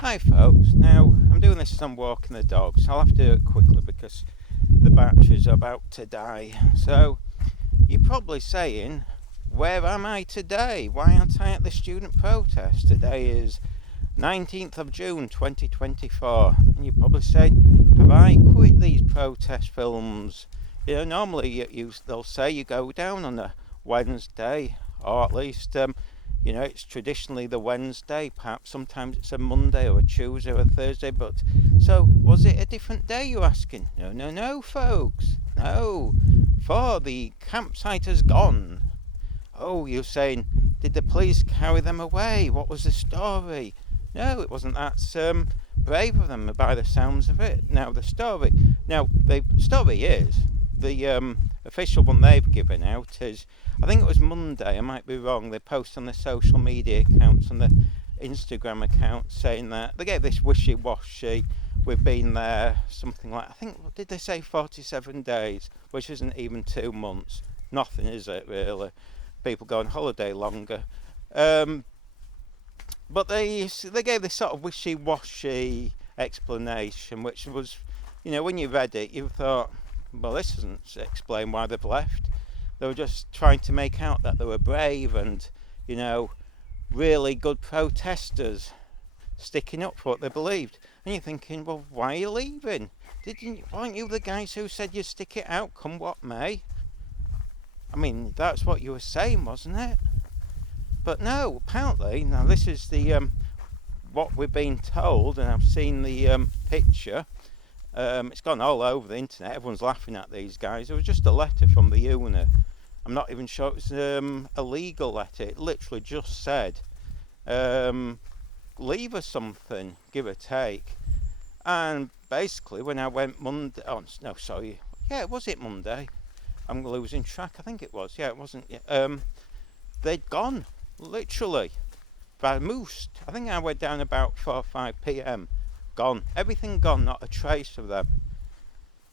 Hi folks, now I'm doing this as I'm walking the dogs. I'll have to do it quickly because the battery's about to die. So you're probably saying, where am I today? Why aren't I at the student protest? Today is 19th of June 2024, and you're probably saying, have I quit these protest films? Normally they'll say you go down on a Wednesday, or at least it's traditionally the Wednesday, perhaps sometimes it's a Monday or a Tuesday or a Thursday, but so was it a different day, you're asking? No, folks. No, for the campsite has gone. Oh, you're saying, did the police carry them away? What was the story? No, it wasn't that brave of them by the sounds of it. The story is, the official one they've given out is, I think it was Monday, I might be wrong, they post on the social media accounts, on the Instagram account, saying that they gave this wishy-washy, we've been there, something like, I think, did they say 47 days, which isn't even 2 months. Nothing, is it, really? People go on holiday longer. But they gave this sort of wishy-washy explanation, which was, when you read it, you thought, well, this doesn't explain why they've left. They were just trying to make out that they were brave and, really good protesters, sticking up for what they believed. And you're thinking, well, why are you leaving? Weren't you the guys who said you'd stick it out, come what may? I mean, that's what you were saying, wasn't it? But no, apparently, now this is the what we've been told, and I've seen the picture. It's gone all over the internet. Everyone's laughing at these guys. It was just a letter from the uni. I'm not even sure it was a legal letter. It literally just said, leave us something, give or take. And basically, when I went Monday, was it Monday? I'm losing track. I think it was. Yeah, it wasn't. They'd gone, literally, vamoosed. I think I went down about 4 or 5 p.m. Gone. Everything gone, not a trace of them.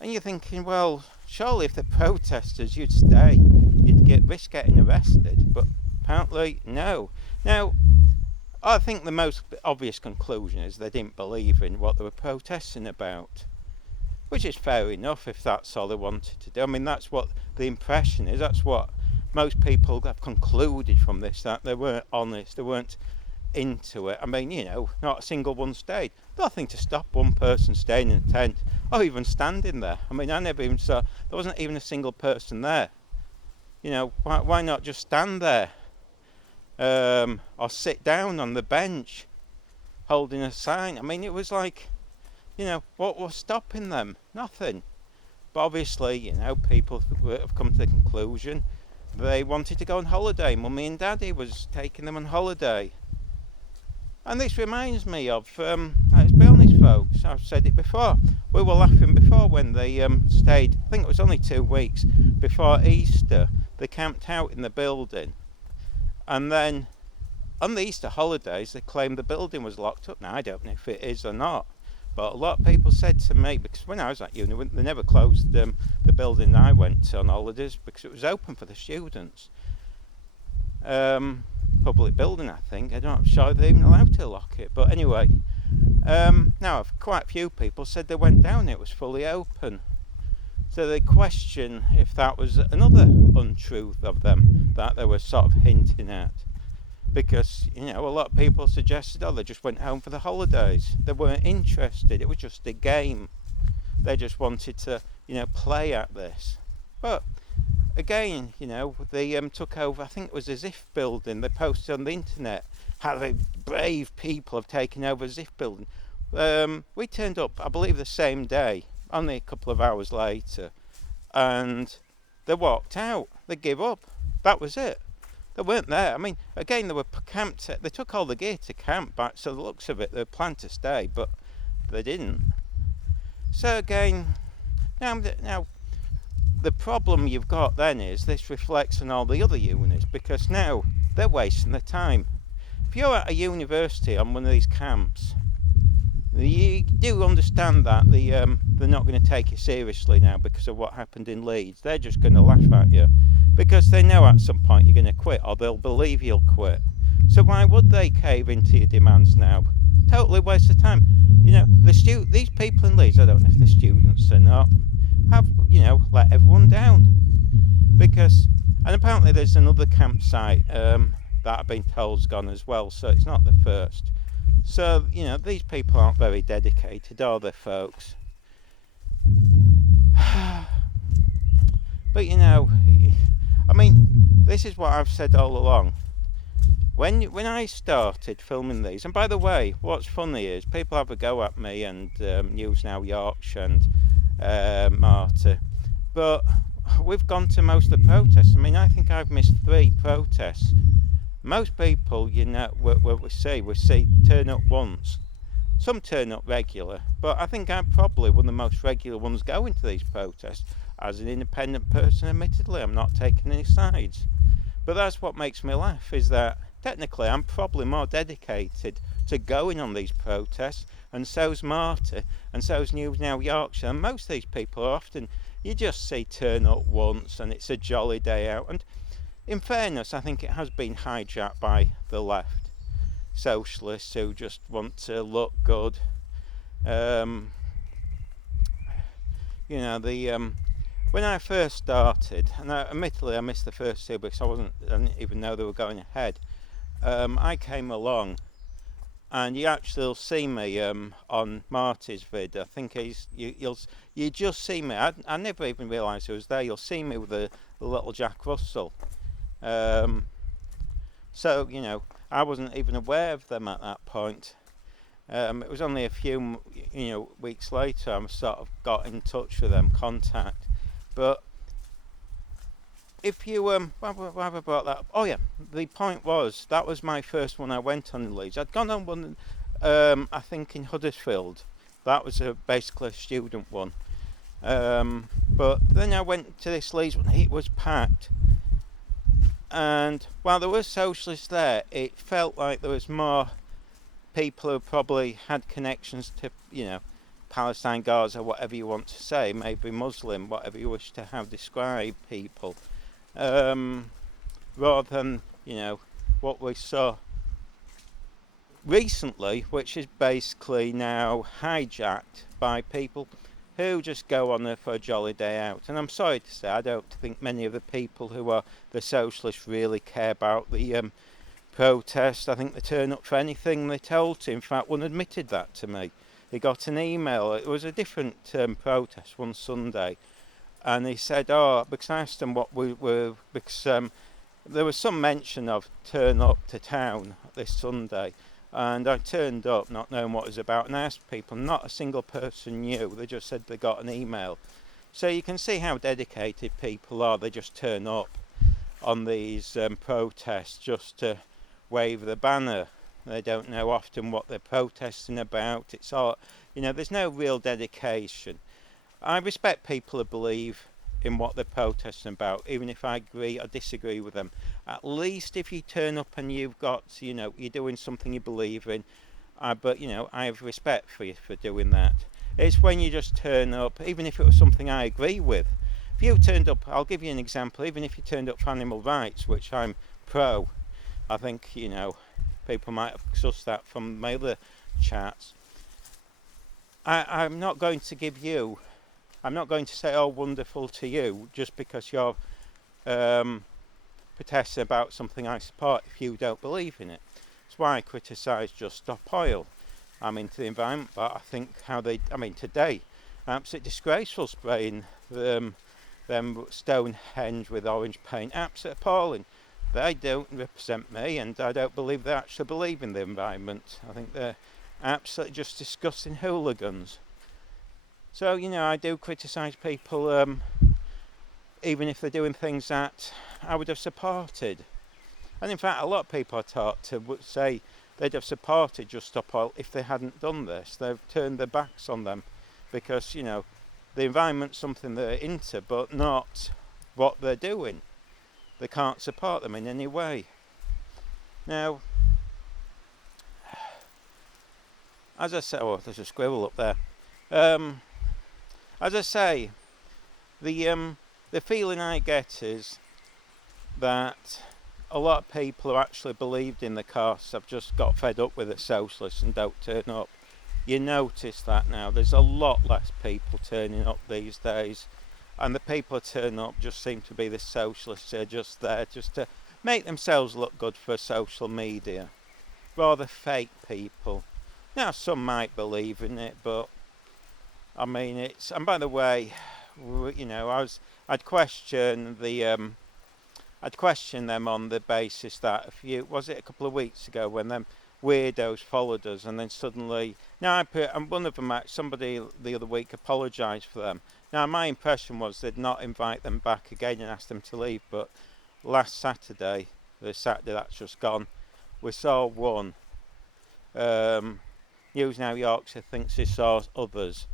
And you're thinking, well, surely if they're protesters, you'd stay. You'd risk getting arrested. But apparently, no. Now, I think the most obvious conclusion is they didn't believe in what they were protesting about. Which is fair enough if that's all they wanted to do. I mean, that's what the impression is. That's what most people have concluded from this, that they weren't honest, they weren't into it. I mean, not a single one stayed. Nothing to stop one person staying in a tent or even standing there. I mean, I never even saw, there wasn't even a single person there. Why not just stand there or sit down on the bench holding a sign? I mean, it was like, what was stopping them? Nothing. But obviously, people have come to the conclusion they wanted to go on holiday. Mummy and Daddy was taking them on holiday. And this reminds me of, let's be honest folks, I've said it before, we were laughing before when they stayed, I think it was only 2 weeks before Easter, they camped out in the building. And then on the Easter holidays they claimed the building was locked up. Now I don't know if it is or not, but a lot of people said to me, because when I was at uni, they never closed the building I went to on holidays because it was open for the students. Public building, I think. I'm not sure they're even allowed to lock it. But anyway, now quite a few people said they went down, it was fully open. So they question if that was another untruth of them that they were sort of hinting at. Because, a lot of people suggested, they just went home for the holidays. They weren't interested. It was just a game. They just wanted to, play at this. But again, they took over, I think it was a ZIF building. They posted on the internet how the brave people have taken over ZIF building. We turned up, I believe, the same day, only a couple of hours later. And they walked out. They gave up. That was it. They weren't there. I mean, again, they were camped. They took all the gear to camp back, so the looks of it, they planned to stay, but they didn't. So again, now the problem you've got then is this reflects on all the other unis, because now they're wasting their time. If you're at a university on one of these camps, you do understand that they're not going to take it seriously now because of what happened in Leeds. They're just going to laugh at you because they know at some point you're going to quit, or they'll believe you'll quit. So why would they cave into your demands now? totally waste of time. These people in Leeds, I don't know if they're students or not, have, let everyone down. Because, and apparently there's another campsite that I've been told's gone as well, so it's not the first. So, these people aren't very dedicated, are they, folks? But, this is what I've said all along. When I started filming these, and by the way, what's funny is people have a go at me and News Now Yorkshire and Marta, but we've gone to most of the protests. I think I've missed 3 protests. Most people, what we see turn up once. Some turn up regular, but I think I'm probably one of the most regular ones going to these protests. As an independent person, admittedly, I'm not taking any sides. But that's what makes me laugh, is that technically I'm probably more dedicated to going on these protests, and so's Marta, and so's News Now Yorkshire, and most of these people are often, you just see turn up once and it's a jolly day out. And in fairness, I think it has been hijacked by the left, socialists who just want to look good. When I first started, and admittedly I missed the first 2 because I didn't even know they were going ahead. I came along, and you actually will see me on Marty's vid. I think you just see me. I never even realised he was there. You'll see me with a little Jack Russell. So I wasn't even aware of them at that point. It was only a few weeks later I sort of got in touch with them, contact. But if you why have I brought that up? Oh yeah, the point was that was my first one I went on in Leeds. I'd gone on one, I think in Huddersfield. That was basically a student one. But then I went to this Leeds one. It was packed, and while there were socialists there, it felt like there was more people who probably had connections to Palestine, Gaza, whatever you want to say, maybe Muslim, whatever you wish to have describe people, rather than what we saw recently, which is basically now hijacked by people who just go on there for a jolly day out. And I'm sorry to say, I don't think many of the people who are the socialists really care about the protest. I think they turn up for anything they're told to. In fact, one admitted that to me. He got an email. It was a different protest one Sunday, and he said, because I asked him what we were, because there was some mention of turn up to town this Sunday, and I turned up not knowing what it was about, and I asked people, not a single person knew. They just said they got an email. So you can see how dedicated people are. They just turn up on these protests just to wave the banner. They don't know often what they're protesting about. It's all, there's no real dedication. I respect people who believe in what they're protesting about, even if I agree or disagree with them. At least if you turn up and you've got, you're doing something you believe in. But I have respect for you for doing that. It's when you just turn up, even if it was something I agree with. If you turned up, I'll give you an example, even if you turned up for animal rights, which I'm pro, I think, people might have sussed that from my other chats. I'm not going to say, oh, wonderful to you, just because you're protesting about something I support if you don't believe in it. That's why I criticise Just Stop Oil. I'm into the environment, but I think today, absolutely disgraceful spraying them Stonehenge with orange paint, absolutely appalling. They don't represent me, and I don't believe they actually believe in the environment. I think they're absolutely just disgusting hooligans. So, I do criticise people, even if they're doing things that I would have supported. And in fact, a lot of people are taught to say they'd have supported Just Stop Oil if they hadn't done this. They've turned their backs on them because, the environment's something they're into, but not what they're doing. They can't support them in any way. Now, as I say, there's a squirrel up there. As I say, the feeling I get is that a lot of people who actually believed in the cause have just got fed up with the socialists and don't turn up. You notice that now. There's a lot less people turning up these days. And the people who turn up just seem to be the socialists who are just there just to make themselves look good for social media. Rather fake people. Now, some might believe in it, but I mean, it's. And by the way, I'd question I'd question them on the basis that was it a couple of weeks ago when them weirdos followed us and then suddenly, and one of them, somebody the other week apologised for them. Now, my impression was they'd not invite them back again and ask them to leave, but last Saturday, the Saturday that's just gone, we saw one. News Now Yorkshire thinks he saw others.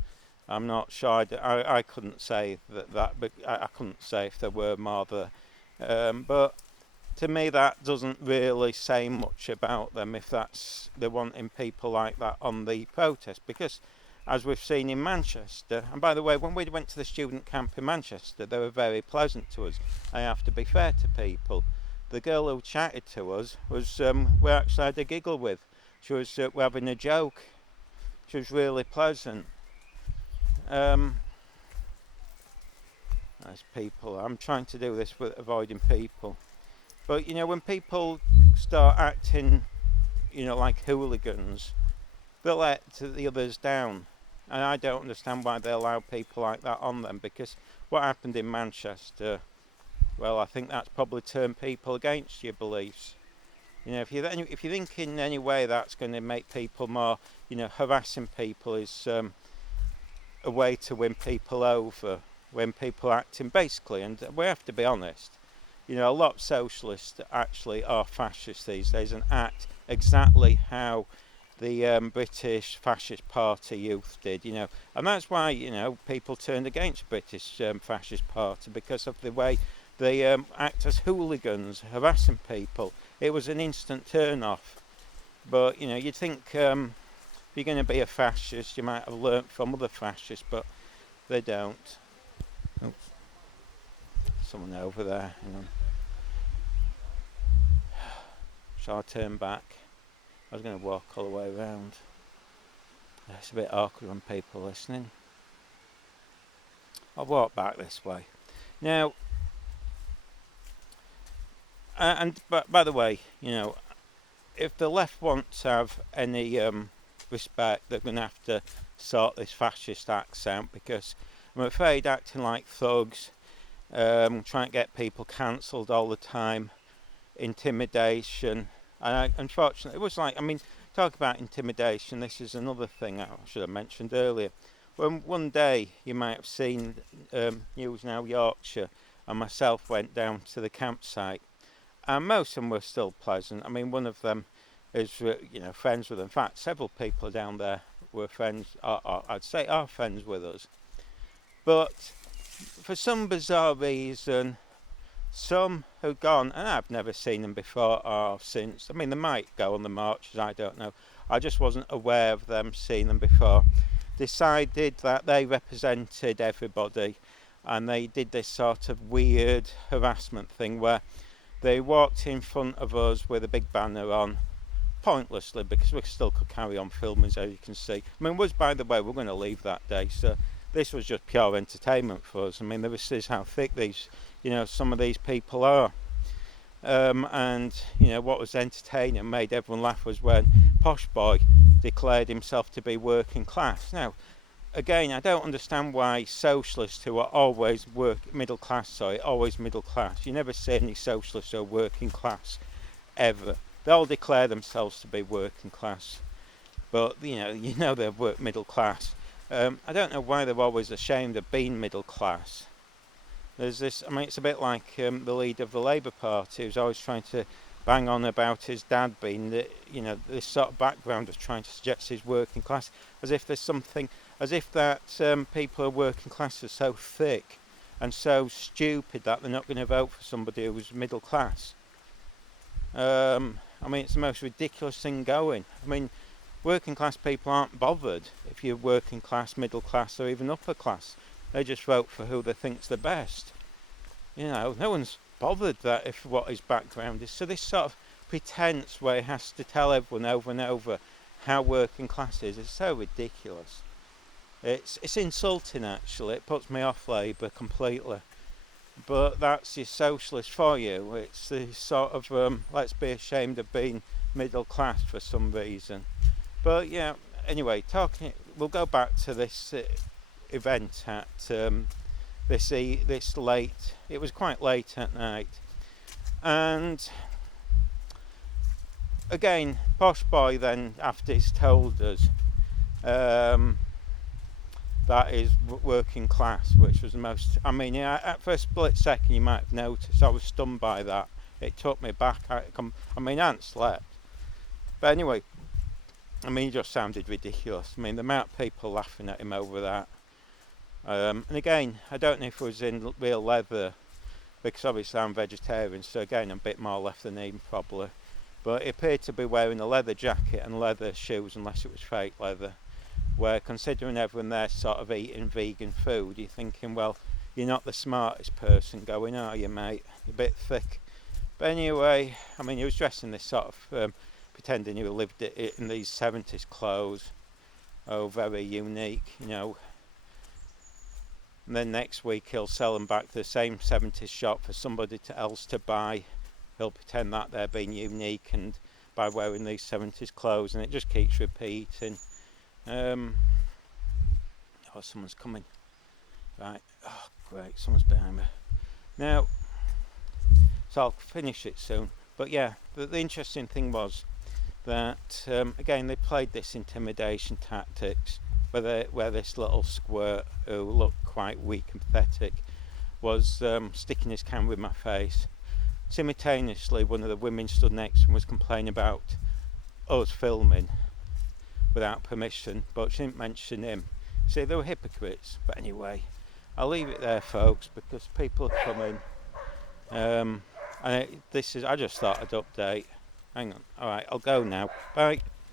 I'm not sure. I couldn't say that, but I couldn't say if there were more there. But to me, that doesn't really say much about them if they're wanting people like that on the protest. Because, as we've seen in Manchester, and by the way, when we went to the student camp in Manchester, they were very pleasant to us. I have to be fair to people. The girl who chatted to us was we actually had a giggle with. She was we're having a joke. She was really pleasant. There's people. I'm trying to do this with avoiding people. But, when people start acting, like hooligans, they let the others down. And I don't understand why they allow people like that on them, because what happened in Manchester, well, I think that's probably turned people against your beliefs. If you think in any way that's going to make people more, harassing people is a way to win people over, when people are acting basically, and we have to be honest, a lot of socialists actually are fascists these days and act exactly how the British Fascist Party youth did, and that's why, people turned against British Fascist Party, because of the way they act as hooligans, harassing people. It was an instant turn off. But, you'd think if you're going to be a fascist, you might have learnt from other fascists, but they don't. Oh, someone over there. Shall I turn back? I was going to walk all the way around. It's a bit awkward when people are listening. I'll walk back this way. Now, but by the way, if the left want to have any respect, they're going to have to sort this fascist act out, because I'm afraid acting like thugs, trying to get people cancelled all the time, intimidation, and unfortunately, it was talk about intimidation, this is another thing I should have mentioned earlier. When one day you might have seen News Now Yorkshire and myself went down to the campsite, and most of them were still pleasant. One of them is, friends with them. In fact, several people down there were friends, I'd say are friends with us. But for some bizarre reason, some who've gone, and I've never seen them before or since. They might go on the marches, I don't know. I just wasn't aware of them, seeing them before. Decided that they represented everybody, and they did this sort of weird harassment thing where they walked in front of us with a big banner on, pointlessly, because we still could carry on filming, as you can see. By the way, we're going to leave that day, so this was just pure entertainment for us. This is how thick these, some of these people are. And, what was entertaining, made everyone laugh, was when Posh Boy declared himself to be working class. Now, again, I don't understand why socialists who are always middle class, you never see any socialists who are working class, ever. They all declare themselves to be working class, but they're middle class. I don't know why they're always ashamed of being middle class. There's this, it's a bit like the leader of the Labour Party, who's always trying to bang on about his dad being, this sort of background of trying to suggest he's working class, as if there's something, as if that people who are working class are so thick and so stupid that they're not going to vote for somebody who's middle class. It's the most ridiculous thing going. Working class people aren't bothered if you're working class, middle class, or even upper class. They just vote for who they think's the best. No one's bothered that if what his background is. So this sort of pretense where he has to tell everyone over and over how working class is so ridiculous. It's insulting, actually. It puts me off Labour completely. But that's your socialist for you. It's the sort of let's be ashamed of being middle class for some reason. But yeah, anyway, we'll go back to this event at this late. It was quite late at night, and again, Posh Boy then, after he's told us that is working class, which was the most. I mean, yeah, at first split second you might have noticed, I was stunned by that. It took me back. I hadn't slept. But anyway, I mean, he just sounded ridiculous. I mean, the amount of people laughing at him over that. And again, I don't know if it was in real leather, because obviously I'm vegetarian, so again, I'm a bit more left than him probably. But he appeared to be wearing a leather jacket and leather shoes, unless it was fake leather. Where, considering everyone there sort of eating vegan food, you're thinking, well, you're not the smartest person going, are you, mate? You're a bit thick. But anyway, I mean, he was dressed in this sort of pretending he lived in these 70s clothes. Oh, very unique, you know. And then next week he'll sell them back to the same 70s shop for somebody else to buy. He'll pretend that they're being unique and by wearing these 70s clothes, and it just keeps repeating. Oh, someone's coming. Right. Oh, great. Someone's behind me. Now, so I'll finish it soon. But yeah, the interesting thing was that, again, they played this intimidation tactics where this little squirt, who looked quite weak and pathetic, was sticking his camera in my face. Simultaneously, one of the women stood next and was complaining about us filming without permission, but she didn't mention him. See, they were hypocrites. But anyway, I'll leave it there, folks, because people are coming. I just thought I'd update. Hang on. Alright, I'll go now. Bye.